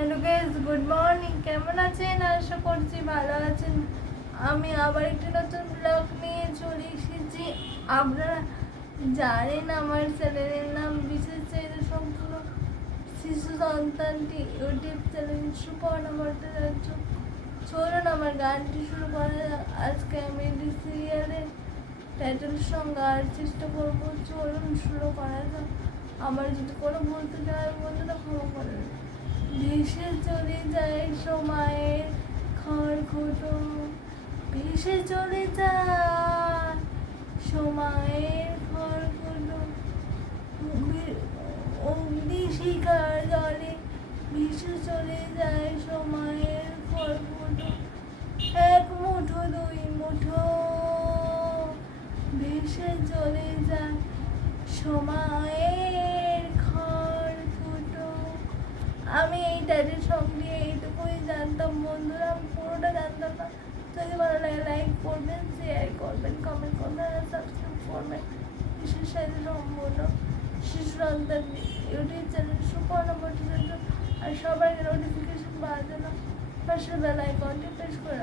Hello guys good morning কেমন আছেন? আশা করছি ভালো আছেন। আমি আবার একটি নতুন ব্লগ নিয়ে চলে এসেছি। আপনারা জানেন আমার চ্যানেলের নাম বিশেষ চাইলে সম্পূর্ণ শিশু সন্তানটি ইউটিউব চ্যানেল সুপর্ণা ভট্টাচার্য। চলুন আমার গানটি শুরু করা। আজকে আমি একটি সিরিয়ালের টাইটেল সং গাওয়ার চেষ্টা করব। চলুন শুরু করা যাক। আমার যদি কোনো বলতে যায় বন্ধুরা ক্ষমা করে দেবেন। ভেসে চলে যায় সময়ের খড়কুটো ভেসে চলে যায় সময়ের খড়কুটো অগ্নি শিকার জলে ভেসে চলে যায় সময়ের খড়কুটো এক মুঠো, দুই মুঠো ভেসে চলে যায় সময়ের আমি এই ড্যাডির সং দিয়ে এইটুকুই জানতাম, বন্ধুরা, আমি পুরোটা জানতাম না। যদি ভালো লাগে লাইক করবেন শেয়ার করবেন কমেন্ট করবেন, আর সাবস্ক্রাইব করবেন। শিশুর সাথে সম্পূর্ণ শিশু সন্তান ইউটিউব চ্যানেল সুপর্ণ ভট্টাচার্য আর সবাই নোটিফিকেশন পাওয়ার জন্য পাশের বেলায় আইকনটি করে